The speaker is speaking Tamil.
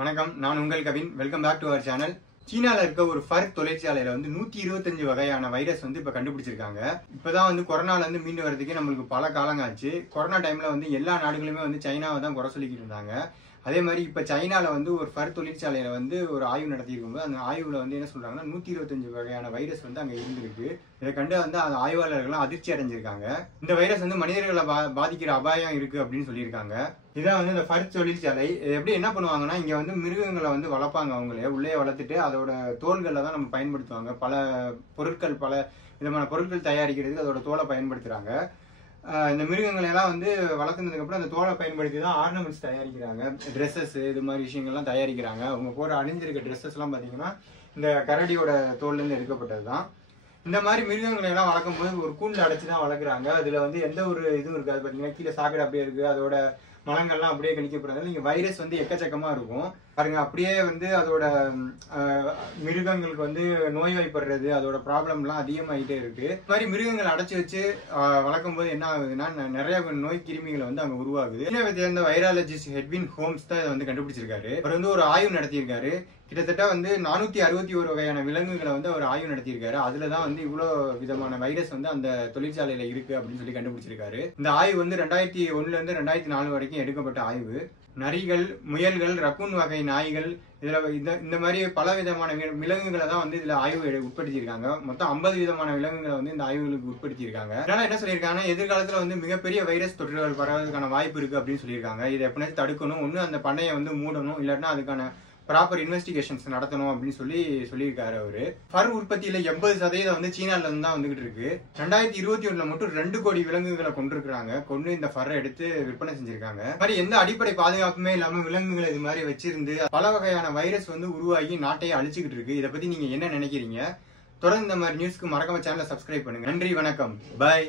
வணக்கம், நான் உங்கள் Kavin. Welcome back to our channel. சீனால இருக்க ஒரு ஃபர் தொழிற்சாலையில 125 வகையான வைரஸ் இப்ப கண்டுபிடிச்சிருக்காங்க. இப்பதான் கொரோனால மீண்டு வரதுக்கே நம்மளுக்கு பல காலங்க ஆச்சு. கொரோனா டைம்ல எல்லா நாடுகளுமே சைனாவை தான் குறை சொல்லிக்கிட்டு இருந்தாங்க. அதே மாதிரி இப்ப சைனால ஒரு ஃபர் தொழிற்சாலையில ஒரு ஆய்வு நடத்தியிருக்கும்போது அந்த ஆய்வுல என்ன சொல்றாங்கன்னா 125 வகையான வைரஸ் அங்க இருந்திருக்கு. இதை கண்டு அந்த ஆய்வாளர்கள் அதிர்ச்சி அடைஞ்சிருக்காங்க. இந்த வைரஸ் மனிதர்களை பாதிக்கிற அபாயம் இருக்கு அப்படின்னு சொல்லியிருக்காங்க. இதான் இந்த ஃபர் தொழிற்சாலை. எப்படி என்ன பண்ணுவாங்கன்னா, இங்க மிருகங்களை வளர்ப்பாங்க. அவங்களே உள்ளே வளர்த்துட்டு அதோட தோல்களை தான் நம்ம பயன்படுத்துவாங்க. பல விதமான பொருட்கள் தயாரிக்கிறதுக்கு அதோட தோலை பயன்படுத்துறாங்க. இந்த மிருகங்களை எல்லாம் வளர்த்துனதுக்கு அப்புறம் அந்த தோலை பயன்படுத்தி தான் ஆர்னமெண்ட்ஸ் தயாரிக்கிறாங்க. ட்ரெஸ்ஸஸ் இது மாதிரி விஷயங்கள்லாம் தயாரிக்கிறாங்க. அவங்க போற அணிஞ்சிருக்க ட்ரெஸ்ஸஸ் எல்லாம் பாத்தீங்கன்னா இந்த கரடியோட தோல்ல இருந்து எடுக்கப்பட்டது தான். இந்த மாதிரி மிருகங்களை எல்லாம் வளர்க்கும் போது ஒரு கூண்டில் அடைச்சுதான் வளர்க்குறாங்க. அதுல எந்த ஒரு இதுவும் இருக்காது. பாத்தீங்கன்னா கீழே சாக்கடை அப்படியே இருக்கு. அதோட மலங்கள்லாம் அப்படியே கணிக்கப்படுறது. இங்க வைரஸ் எக்கச்சக்கமா இருக்கும் பாருங்க. அப்படியே அதோட மிருகங்களுக்கு நோய்வாய்ப்படுறது, அதோட ப்ராப்ளம் எல்லாம் அதிகமாயிட்டே இருக்கு. இந்த மாதிரி மிருகங்கள் அடைச்சு வச்சு வளர்க்கும் போது என்ன ஆகுதுன்னா, நிறைய நோய் கிருமிகள் அங்க உருவாகுது. சீனாவை சேர்ந்த வைராலஜிஸ்ட் எட்வின் ஹோம்ஸ் தான் இதை கண்டுபிடிச்சிருக்காரு. அவர் ஒரு ஆய்வு நடத்தியிருக்காரு. கிட்டத்தட்ட 461 வகையான விலங்குகளை அவர் ஆய்வு நடத்தியிருக்காரு. அதுலதான் இவ்வளவு விதமான வைரஸ் அந்த தொழிற்சாலையில இருக்கு அப்படின்னு சொல்லி கண்டுபிடிச்சிருக்காரு. இந்த ஆய்வு 2001 இருந்து 2004 வரைக்கும் எடுக்கப்பட்ட ஆய்வு. நரிகள், முயல்கள், ரக்கூன் வகை நாய்கள், இதுல இந்த மாதிரி பல விதமான விலங்குகளை தான் இதுல ஆய்வு உட்படுத்தியிருக்காங்க. மொத்தம் 50 விதமான விலங்குகளை இந்த ஆய்வுகளுக்கு உட்படுத்தியிருக்காங்க. அதனால என்ன சொல்லியிருக்காங்கன்னா, எதிர்காலத்துல மிகப்பெரிய வைரஸ் தொற்றுகள் பரவதுக்கான வாய்ப்பு இருக்கு அப்படின்னு சொல்லியிருக்காங்க. இதை எப்படினாச்சும் தடுக்கணும். ஒண்ணு அந்த பண்ணையை மூடணும், இல்லாட்டினா அதுக்கான ப்ராப்பர் இன்வெஸ்டிகேஷன்ஸ் நடத்தணும் அப்படின்னு சொல்லியிருக்காரு அவரு. ஃபர் உற்பத்தியில 80% சீனால இருந்து தான் வந்துகிட்டு இருக்கு. 2021 மட்டும் 2 கோடி விலங்குகளை கொண்டு இந்த ஃபர்ரை எடுத்து விற்பனை செஞ்சிருக்காங்க. மாதிரி எந்த அடிப்படை பாதுகாப்புமே இல்லாம விலங்குகளை இது மாதிரி வச்சிருந்து பல வகையான வைரஸ் உருவாகி நாட்டையே அழிச்சுக்கிட்டு இருக்கு. இதை பத்தி நீங்க என்ன நினைக்கிறீங்க? தொடர்ந்து இந்த மாதிரி நியூஸ்க்கு மறக்காம சேனலை சப்ஸ்கிரைப் பண்ணுங்க. நன்றி, வணக்கம், பாய்.